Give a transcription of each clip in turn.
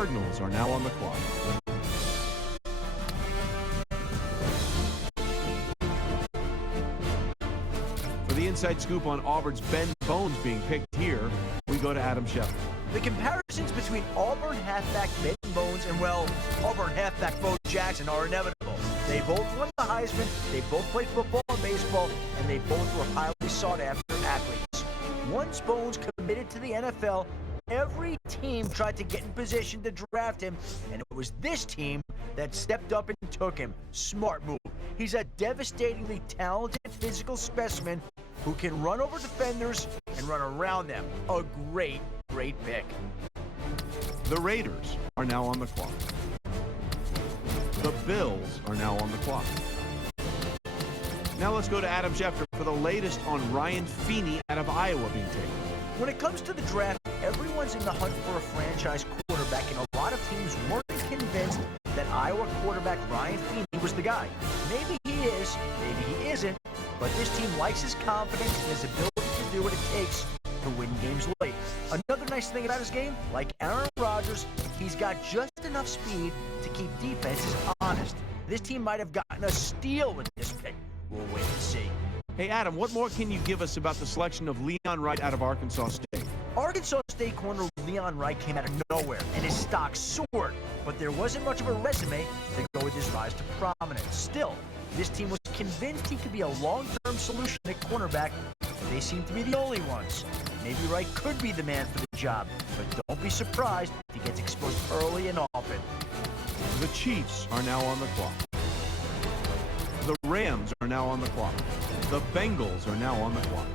Cardinals are now on the clock. For the inside scoop on Auburn's Ben Bones being picked here, we go to Adam Schefter. The comparisons between Auburn halfback Ben Bones and, well, Auburn halfback Bo Jackson are inevitable. They both won the Heisman, they both played football and baseball, and they both were highly sought-after athletes. Once Bones committed to the NFL, every team tried to get in position to draft him, and it was this team that stepped up and took him. Smart move. He's a devastatingly talented physical specimen who can run over defenders and run around them. A great pick. The Raiders are now on the clock. The Bills are now on the clock. Now let's go to Adam Schefter for the latest on Ryan Feeney out of Iowa being taken. When it comes to the draft, everyone's in the hunt for a franchise quarterback, and a lot of teams weren't convinced that Iowa quarterback Ryan Feeney was the guy. Maybe he is, maybe he isn't, but this team likes his confidence and his ability to do what it takes to win games late. Another nice thing about his game, like Aaron Rodgers, he's got just enough speed to keep defenses honest. This team might have gotten a steal with this pick. We'll wait and see. Hey, Adam, what more can you give us about the selection of Leon Wright out of Arkansas State? Arkansas State corner Leon Wright came out of nowhere, and his stock soared, but there wasn't much of a resume to go with his rise to prominence. Still, this team was convinced he could be a long-term solution at cornerback. They seem to be the only ones. Maybe Wright could be the man for the job, but don't be surprised if he gets exposed early and often. The Chiefs are now on the clock. The Rams are now on the clock. The Bengals are now on the clock.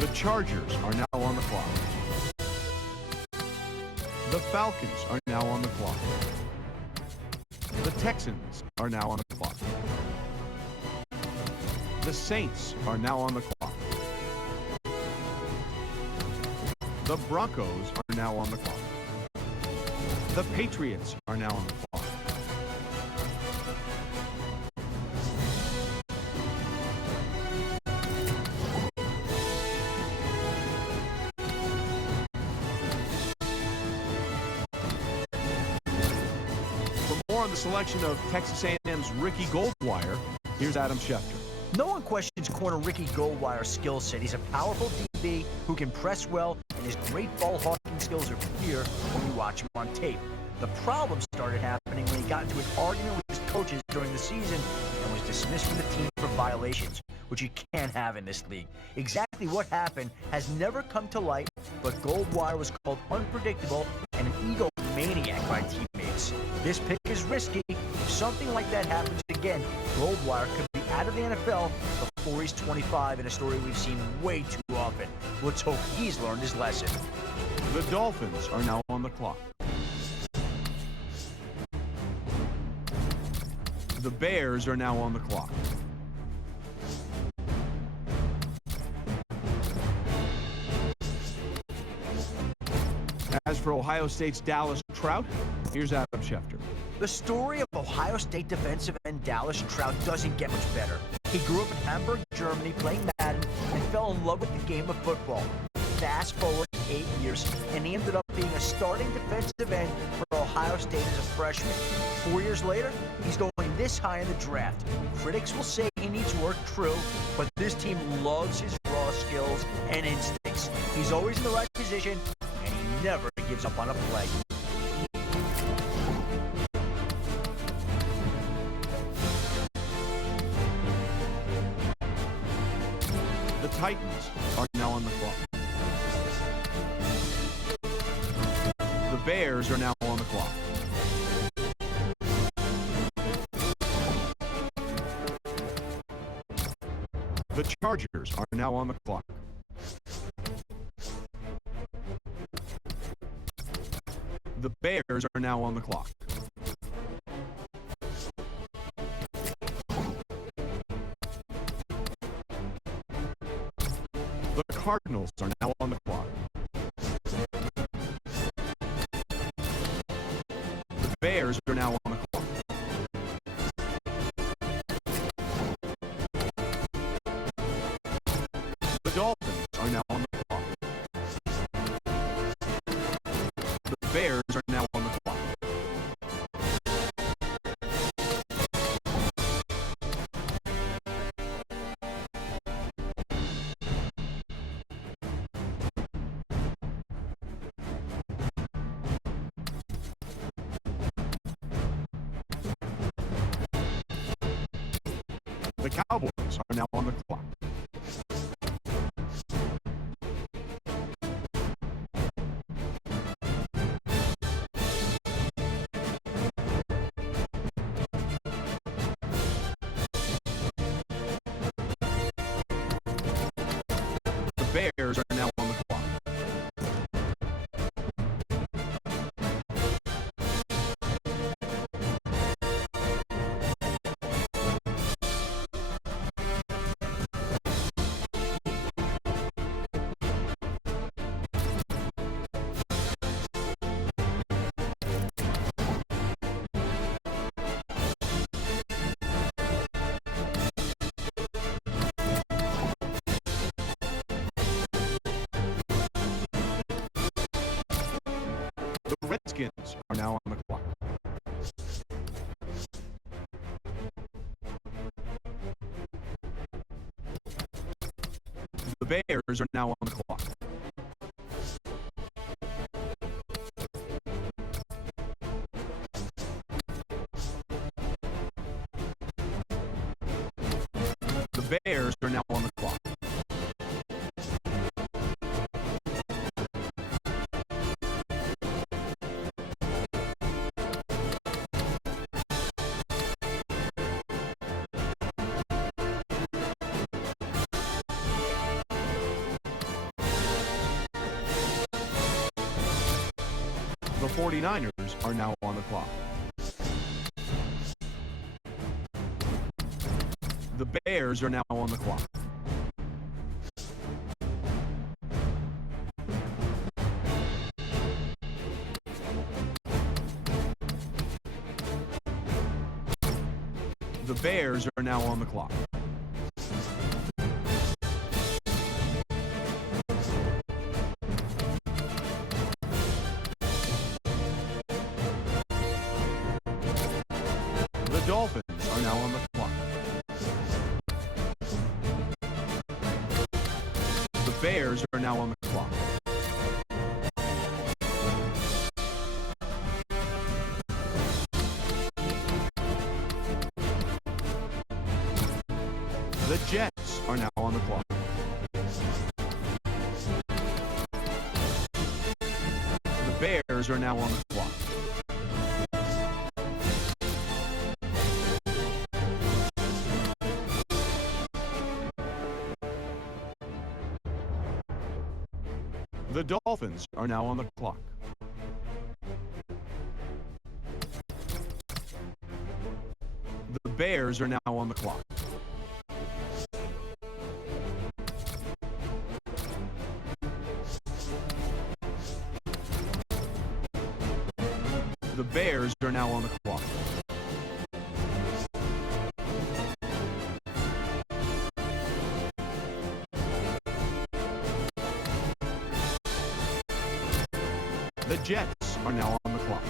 The Chargers are now on the clock. The Falcons are now on the clock. The Texans are now on the clock. The Saints are now on the clock. The Broncos are now on the clock. The Patriots are now on the clock. For more on the selection of Texas A&M's Ricky Goldwire, here's Adam Schefter. No one questions corner Ricky Goldwire's skill set. He's a powerful DB who can press well, and his great ball hawking skills are clear when you watch him on tape. The problem started happening when he got into an argument with his coaches during the season and was dismissed from the team for violations, which you can't have in this league. Exactly what happened has never come to light, but Goldwire was called unpredictable and an egomaniac by teammates. This pick is risky. If something like that happens again, Goldwire could be out of the NFL before he's 25 in a story we've seen way too often. Let's hope he's learned his lesson. The Dolphins are now on the clock. The Bears are now on the clock. As for Ohio State's Dallas Trout, here's Adam Schefter. The story of Ohio State defensive end Dallas Trout doesn't get much better. He grew up in Hamburg, Germany, playing Madden, and fell in love with the game of football. Fast forward 8 years, and he ended up being a starting defensive end for Ohio State as a freshman. 4 years later, he's going this high in the draft. Critics will say he needs work, true, but this team loves his raw skills and instincts. He's always in the right position, and he never gives up on a play. The Titans are now on the clock. The Bears are now on the clock. The Chargers are now on the clock. The Bears are now on the clock. The Cardinals are now on the clock. The Bears are now on the clock. The Dolphins are now on the clock. The Bears are now on the clock. The Cowboys are now on the clock. The Bears are now on the clock. The Redskins are now on the clock. The Bears are now on the clock. The Bears are now on the clock. The 49ers are now on the clock. The Bears are now on the clock. The Bears are now on the clock. The Dolphins are now on the clock. The Bears are now on the clock. The Jets are now on the clock. The Bears are now on the clock. The Dolphins are now on the clock. The Bears are now on the clock. The Bears are now on the clock. The Jets are now on the clock.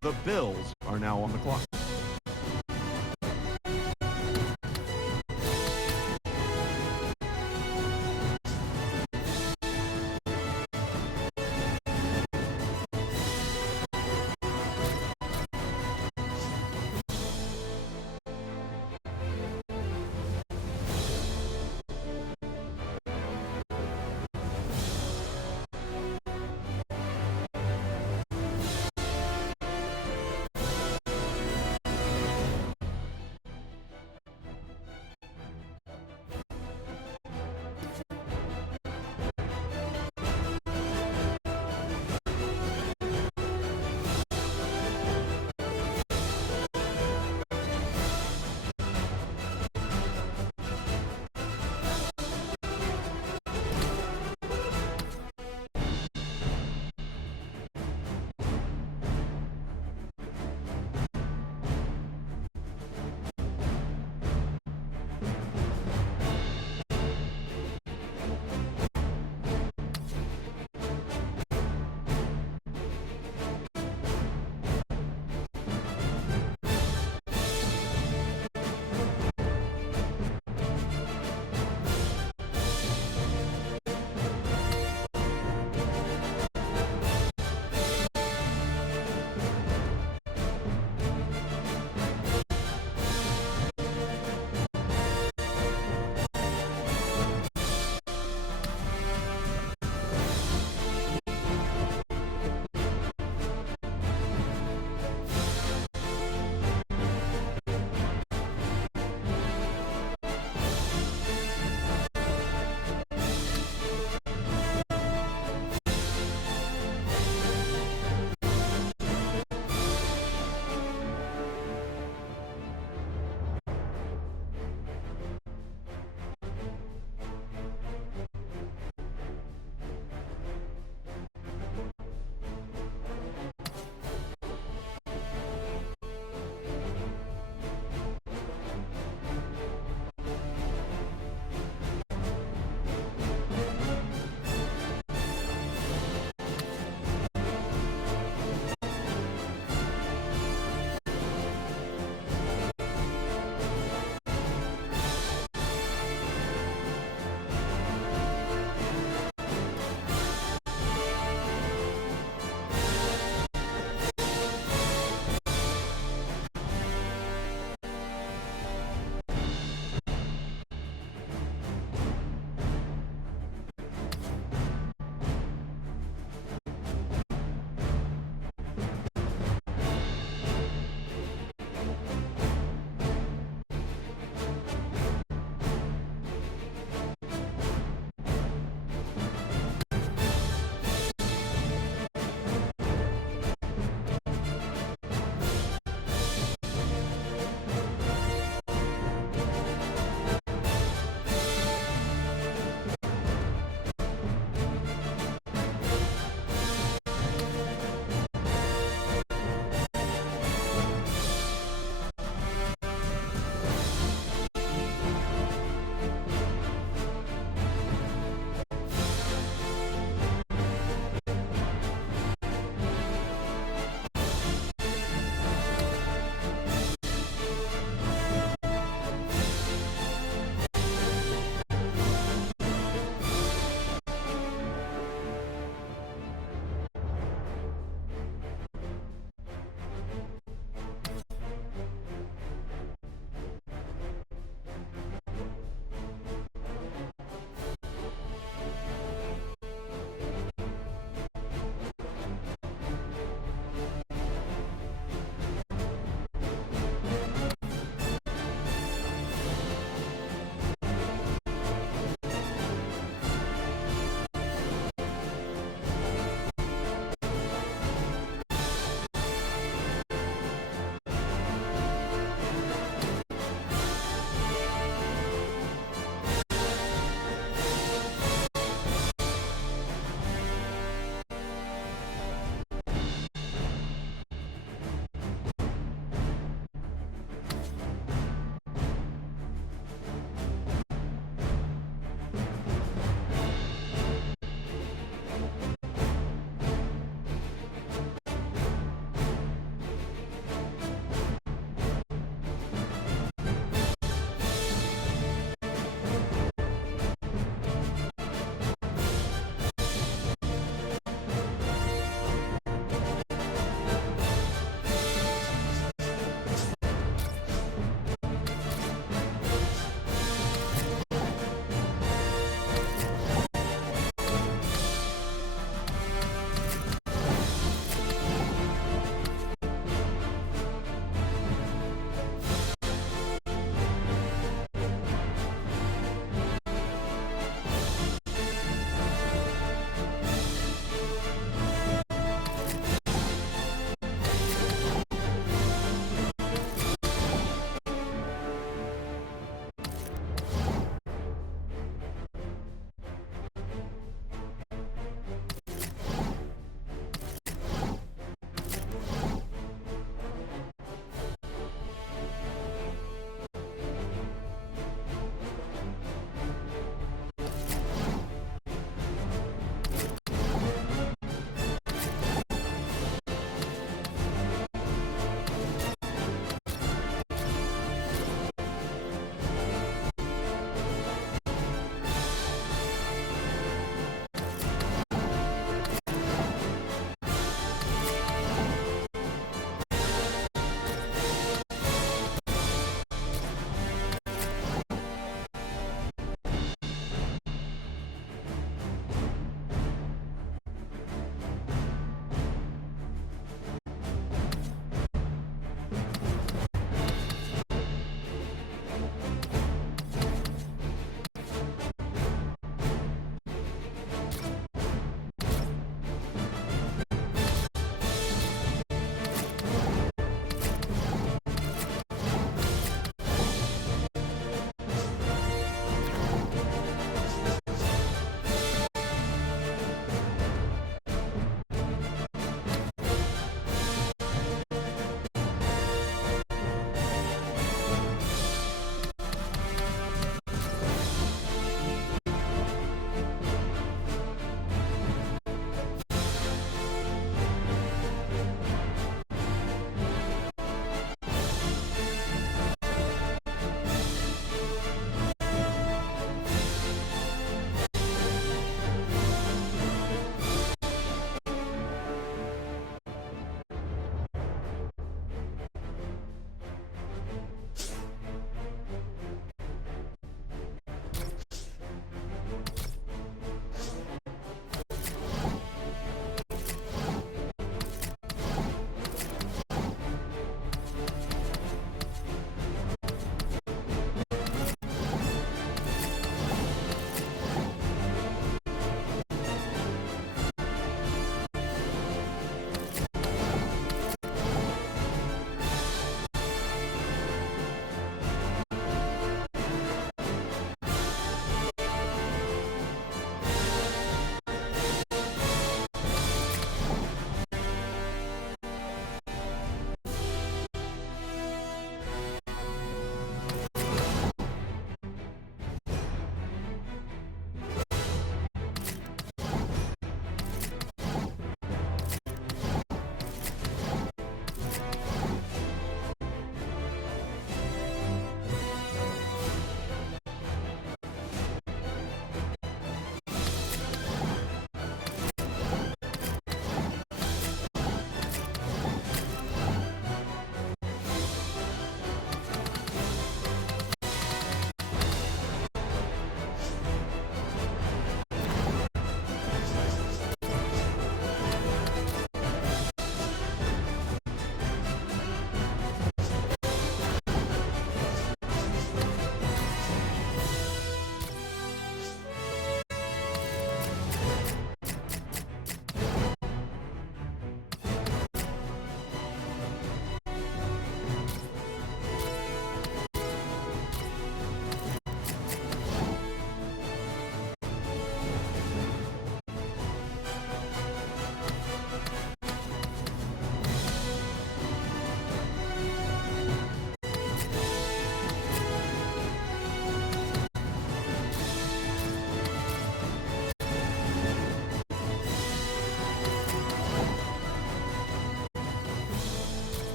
The Bills are now on the clock.